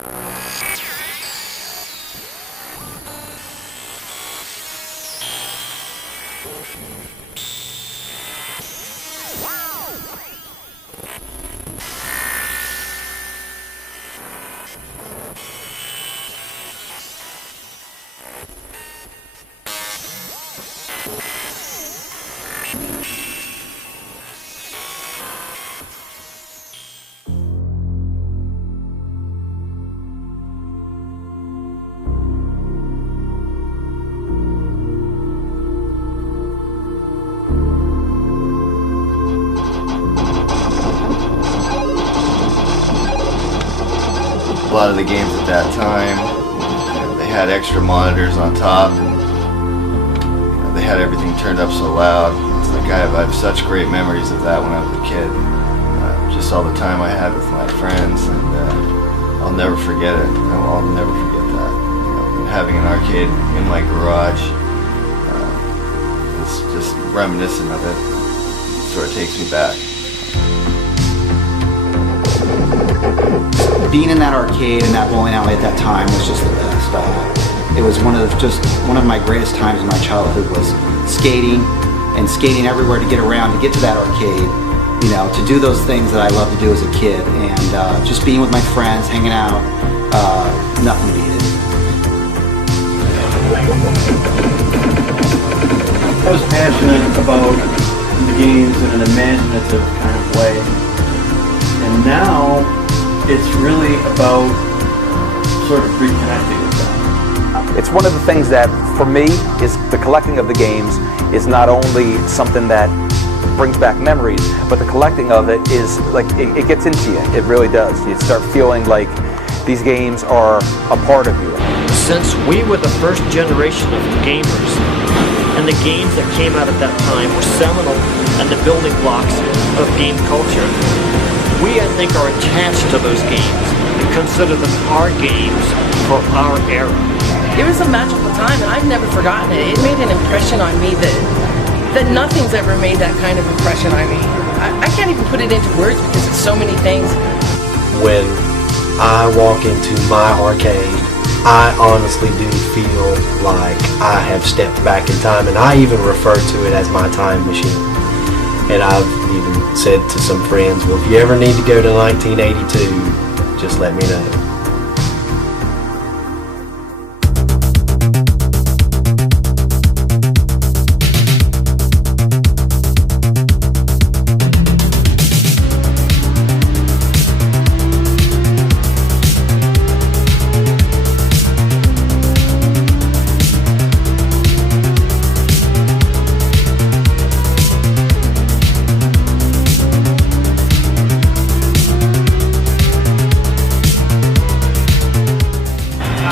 A lot of the games at that time, they had extra monitors on top, and they had everything turned up so loud. It's like I have such great memories of that when I was a kid. Just all the time I had with my friends, and I'll never forget it. I'll never forget that. And having an arcade in my garage is just reminiscent of it. Sort of takes me back. Being in that arcade and that bowling alley at that time was just the best. It was one of my greatest times in my childhood was skating everywhere to get around, to get to that arcade, you know, to do those things that I loved to do as a kid, and just being with my friends, hanging out, nothing beat it. I was passionate about the games in an imaginative kind of way, and now it's really about sort of reconnecting with them. It's one of the things that, for me, is the collecting of the games is not only something that brings back memories, but the collecting of it is like, it gets into you. It really does. You start feeling like these games are a part of you. Since we were the first generation of gamers, and the games that came out at that time were seminal and the building blocks of game culture, we, I think, are attached to those games and consider them our games for our era. It was a magical time, and I've never forgotten it. It made an impression on me that nothing's ever made that kind of impression on me. I can't even put it into words because it's so many things. When I walk into my arcade, I honestly do feel like I have stepped back in time, and I even refer to it as my time machine. And I've even said to some friends, well, if you ever need to go to 1982, just let me know.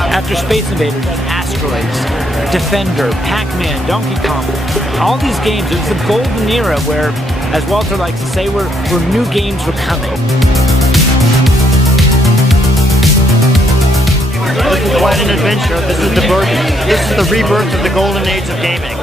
After Space Invaders, Asteroids, Defender, Pac-Man, Donkey Kong, all these games, it was the golden era where, as Walter likes to say, where new games were coming. This is quite an adventure. This is the birth. This is the rebirth of the golden age of gaming.